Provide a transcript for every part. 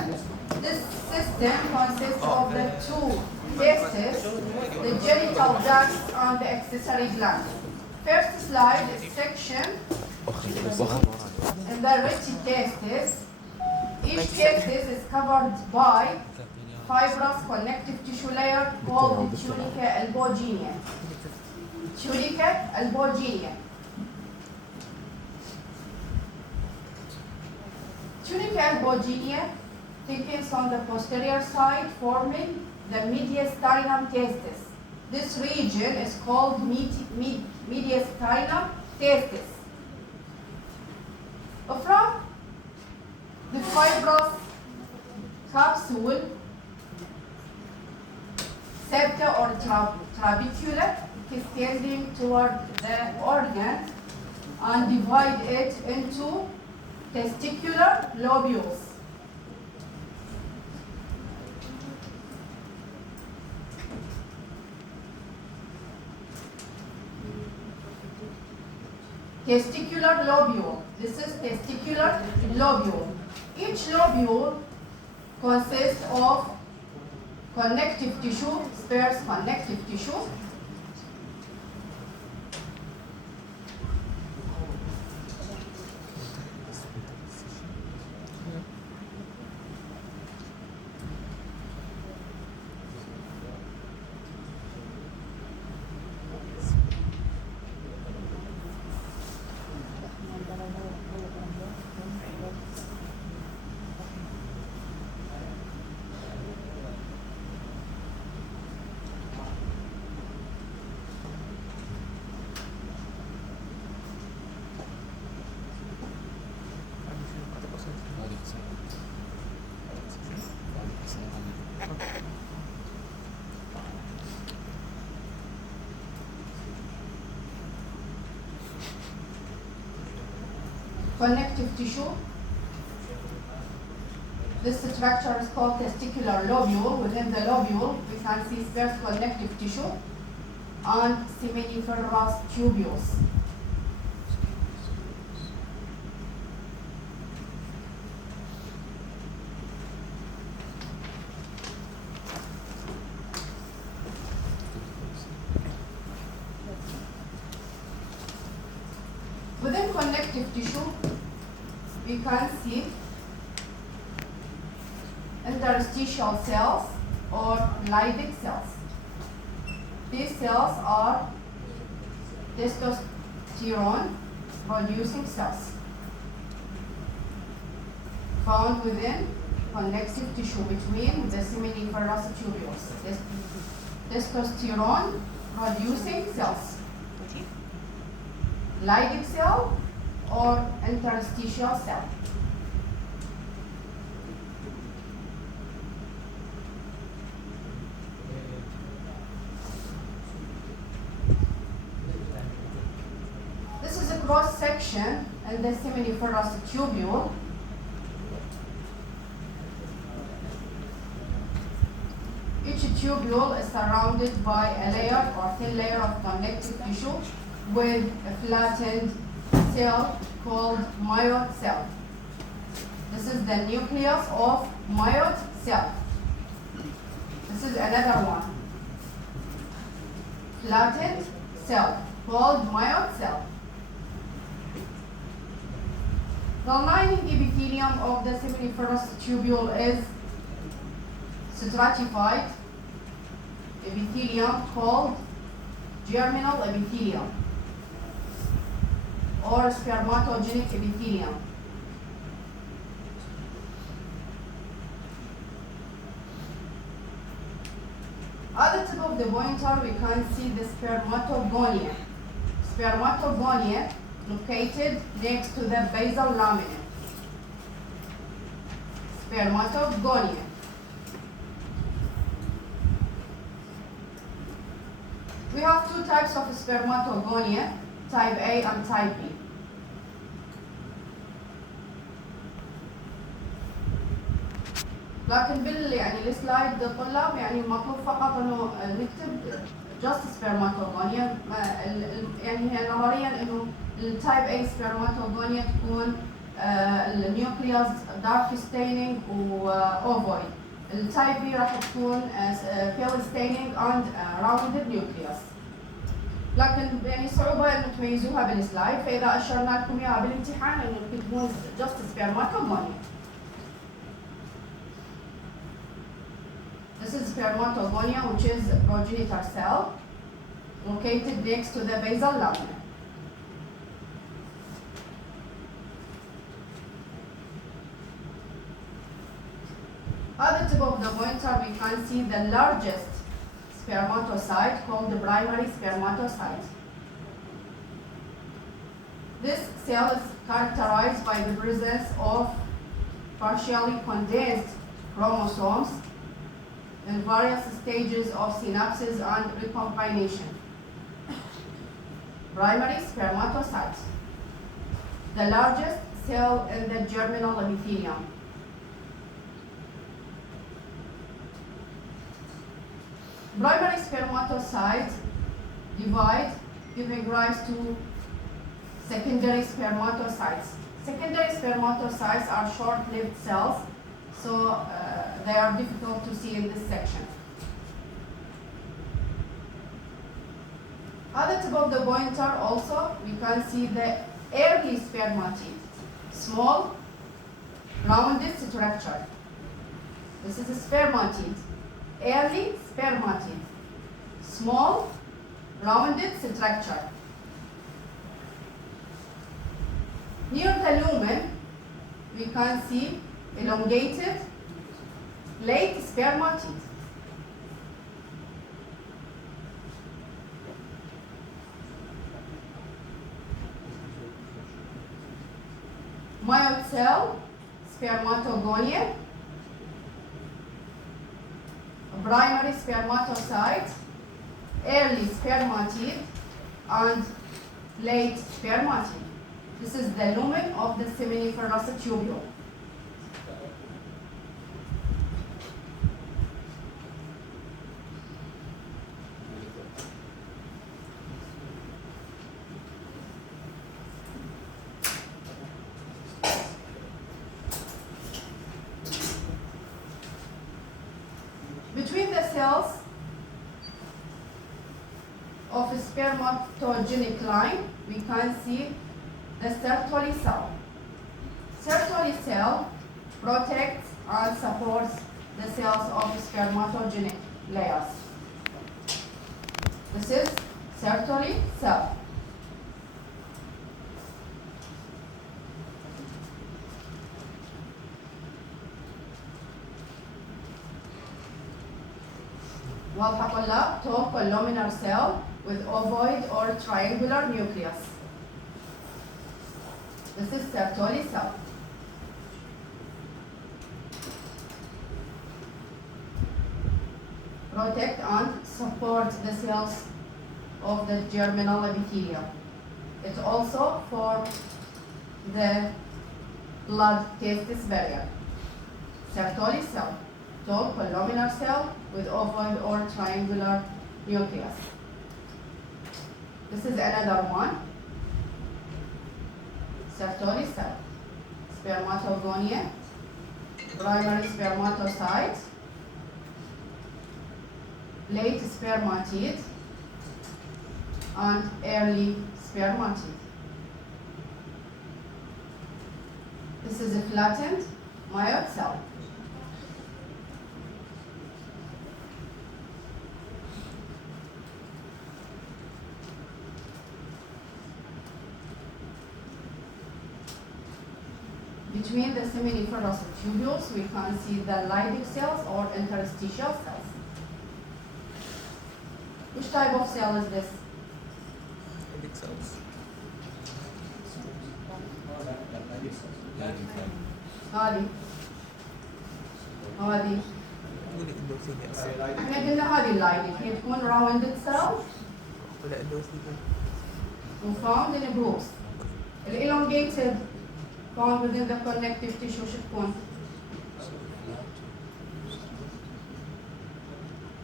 system. This system consists of the two testes, the genital ducts, and the accessory glands. First slide is section in the Rete testis. Each testis is covered by fibrous connective tissue layer called tunica albuginea. Tunica albuginea. Tunica albuginea thickens on the posterior side, forming the mediastinum testis. This region is called mediastinum testis. From the fibrous capsule, septa or trabecula, extending toward the organ and divide it into testicular lobules. Testicular lobule. This is testicular lobule. Each lobule consists of connective tissue, sparse connective tissue, connective tissue. This structure is called testicular lobule. Within the lobule, we can see sparse connective tissue and seminiferous tubules. Within connective tissue, we can see interstitial cells or Leydig cells. These cells are testosterone producing cells found within connective tissue between the seminiferous tubules. Testosterone producing cells. Leydig cell or interstitial cell. This is a cross section in the seminiferous tubule. Each tubule is surrounded by a layer or thin layer of connective tissue with a flattened cell called myoid cell. This is the nucleus of myoid cell. This is another one. Flattened cell called myoid cell. The lining epithelium of the seminiferous tubule is stratified epithelium called germinal epithelium or spermatogenic epithelium. At the tip of the pointer, we can see the spermatogonia. Spermatogonia located next to the basal lamina. Spermatogonia. We have two types of spermatogonia, type A and type B. لكن يعني السلايد الطلاب يعني المطلوب فقط انه نكتب just spermatogonia يعني هي نظريا انه التايب A spermatogonia تكون النيوكليوس دارك ستيننج واوفويد. التايب بي راح تكون pale staining and rounded nucleus. لكن يعني صعوبة انه تميزوها بالسلايد، فاذا اشرنا لكم اياها بالامتحان انه تكتبون just spermatogonia. This is spermatogonia, which is progenitor cell located next to the basal lamina. At the tip of the pointer, we can see the largest spermatocyte called the primary spermatocyte. This cell is characterized by the presence of partially condensed chromosomes in various stages of synapses and recombination. Primary spermatocyte, the largest cell in the germinal epithelium. Primary spermatocytes divide, giving rise to secondary spermatocytes. Secondary spermatocytes are short-lived cells, so they are difficult to see in this section. At the tip of the pointer also, we can see the early spermatid, small, rounded structure. This is a spermatid, early spermatid, small, rounded structure. Near the lumen, we can see elongated, late spermatid. Myoid cell, spermatogonia, primary spermatocyte, early spermatid, and late spermatid. This is the lumen of the seminiferous tubule. Between the cells of a spermatogenic line, we can see the Sertoli cell. Sertoli cell protects and supports the cells of spermatogenic layers. This is Sertoli cell. واضحة طلاب؟ tall columnar cell with ovoid or triangular nucleus. This is Sertoli cell. Protect and support the cells of the germinal epithelium. It also forms the blood testis barrier. Sertoli cell, tall columnar cell with ovoid or triangular nucleus. This is another one. Sertoli cell, spermatogonia, primary spermatocyte, late spermatid, and early spermatid. This is a flattened myoid cell. Between the seminiferous tubules, we can see the Leydig cells or interstitial cells. Which type of cell is this? Leydig cells. هذه قولي endothelial. احنا قلنا هذه اللايدك هي تكون rounded cell ولا endothelial. وfound in groups. elongated found within the connective tissue شو تكون؟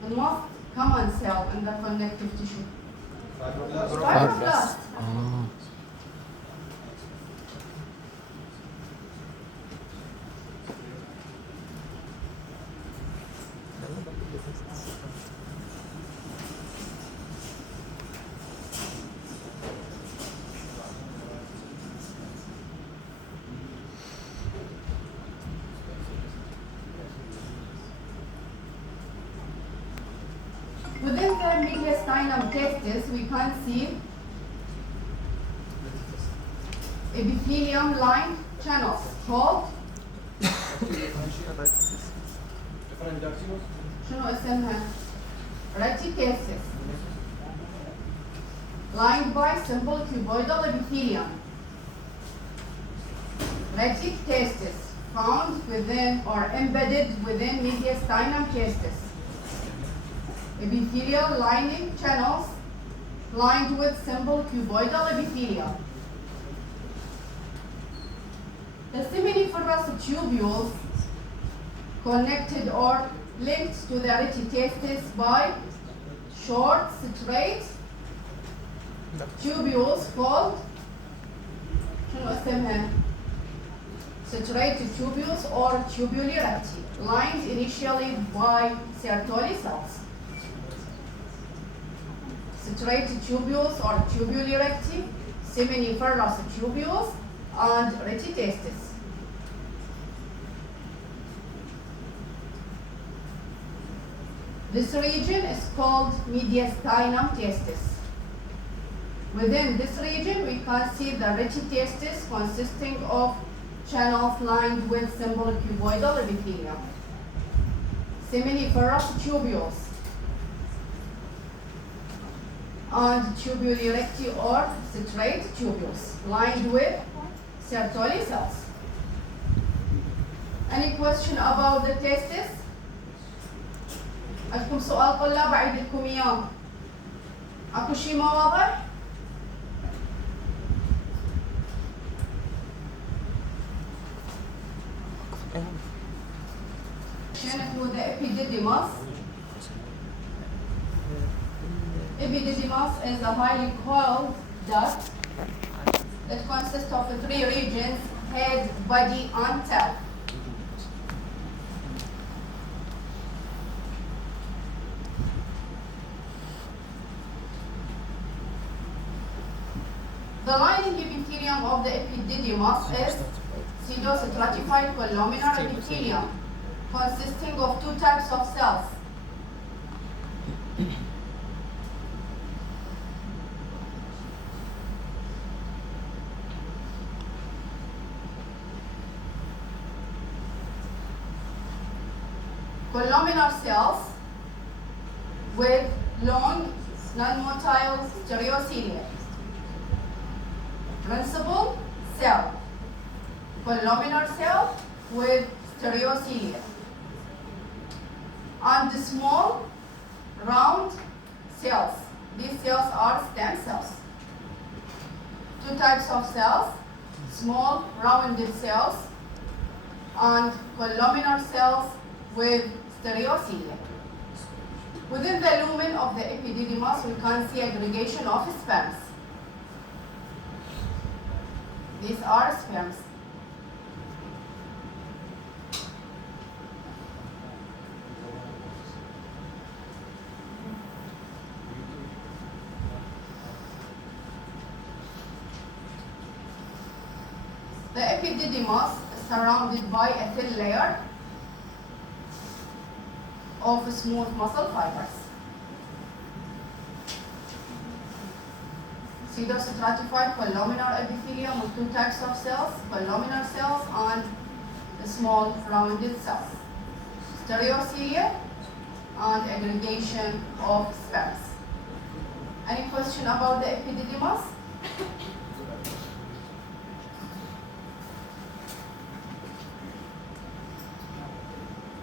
The most common cell in the connective tissue. Fibroblast. Within the mediastinum testis, we can see epithelium-lined channels called شنو اسمها؟ Rete testis, lined by simple cuboidal epithelium. Rete testis, found within or embedded within mediastinum testis. Epithelial lining channels lined with simple cuboidal epithelium. The seminiferous tubules connected or linked to the Rete testis by short, straight tubules called شنو اسمها؟ Straight tubules or tubuli recti, lined initially by Sertoli cells. Straight tubules or tubuli recti, seminiferous tubules, and Rete testis. This region is called mediastinum testis. Within this region, we can see the Rete testis consisting of channels lined with simple cuboidal epithelium. Seminiferous tubules and tubuli recti or straight tubules lined with Sertoli cells. Any question about the testis? عندكم سؤال طلاب أعيد لكم إياه. أكو شيء ما واضح؟ شنو the Epididymis? Epididymis is a highly coiled duct that consists of 3 regions: head, body, and tail. The lining epithelium of the Epididymis is pseudostratified columnar epithelium consisting of 2 types of cells. Columnar cells with long non-motile stereocilia. Principal cell, columnar cell with stereocilia. And the small round cells. These cells are stem cells. 2 types of cells: small rounded cells and columnar cells with stereocilia. Within the lumen of the Epididymis, we can see aggregation of sperms. These are sperms. The Epididymis is surrounded by a thin layer of smooth muscle fibers. Pseudostratified columnar epithelium with 2 types of cells: columnar cells and small rounded cells. Stereocilia and aggregation of sperms. Any question about the Epididymis?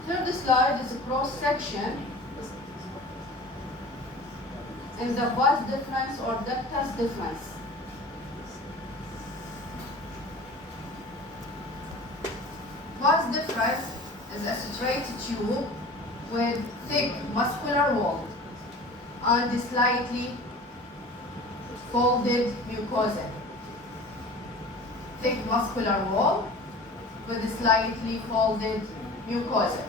Third slide is a cross section in the vas deferens or ductus deferens. Vas deferens is a straight tube with thick muscular wall and slightly folded mucosa. Thick muscular wall with slightly folded mucosa.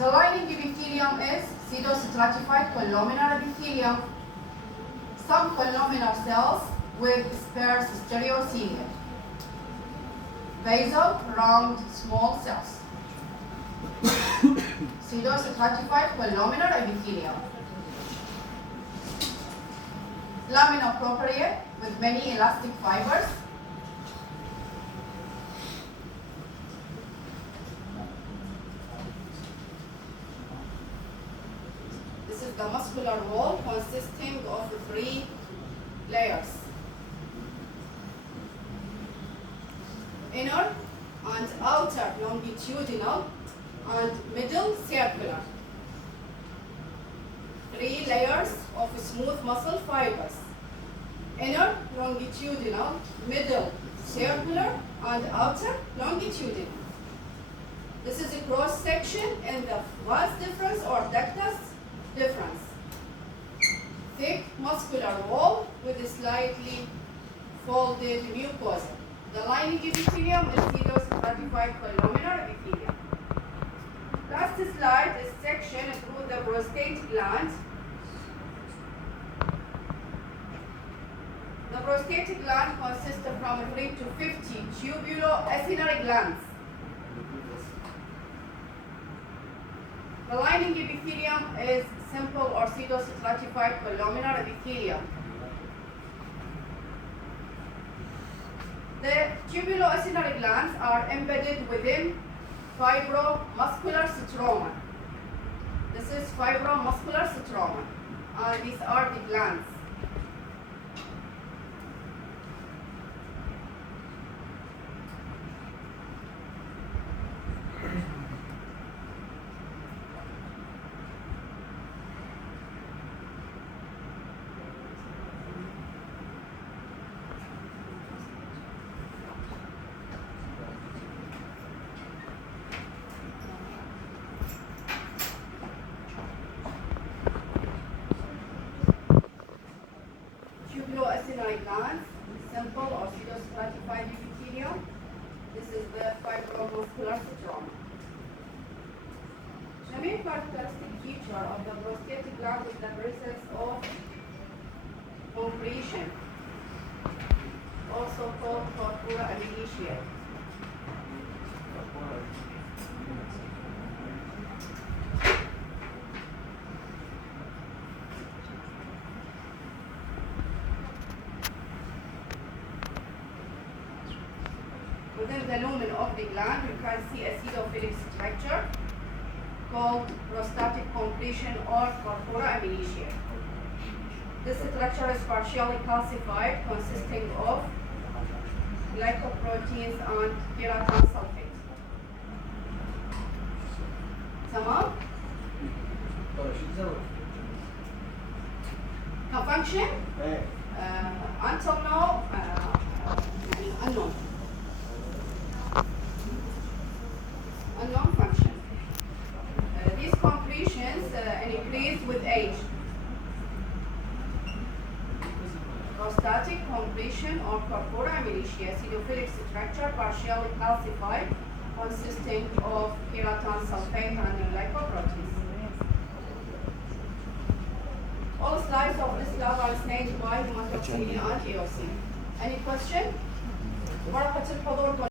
The lining epithelium is pseudostratified columnar epithelium, subcolumnar cells with sparse stereothelium, basal, round, small cells. Pseudostratified columnar epithelium. Lamina propria with many elastic fibers. This is the muscular wall consisting of 3 layers. Inner and outer longitudinal and middle circular. 3 layers of smooth muscle fibers. Inner longitudinal, middle circular, and outer longitudinal. This is a cross section in the vas deferens or ductus deferens. Thick muscular wall with a slightly folded mucosa. The lining epithelium is pseudostratified columnar epithelium. Last slide is section through the prostate gland. The prostate gland consists of from 3 to 50 tubulo-acinary glands. The lining epithelium is simple or pseudostratified columnar epithelium. The tubulo-acinary glands are embedded within fibromuscular stroma. This is fibromuscular stroma, and these are the glands. Tubulo-acinary glands, simple or pseudostratified epithelium. This is the fibromuscular stroma. The main characteristic feature of the prostate gland is the presence of compression, also called corpora aminetia. Within the lumen of the gland, you can see a pseudophilic structure called prostatic completion or corpora aminetia. This structure is partially calcified, consisting of glycoproteins and keratin sulfate. تمام؟ Function? Until now, unknown. Unknown function. These compressions increase with age. Prostatic completion or corpora aminetia, pseudophilic structure partially calcified, consisting of keratin sulfate and glycoproteins. All slides of this lab are staged by hematochromia and eosine. Any question? ورقة الحضور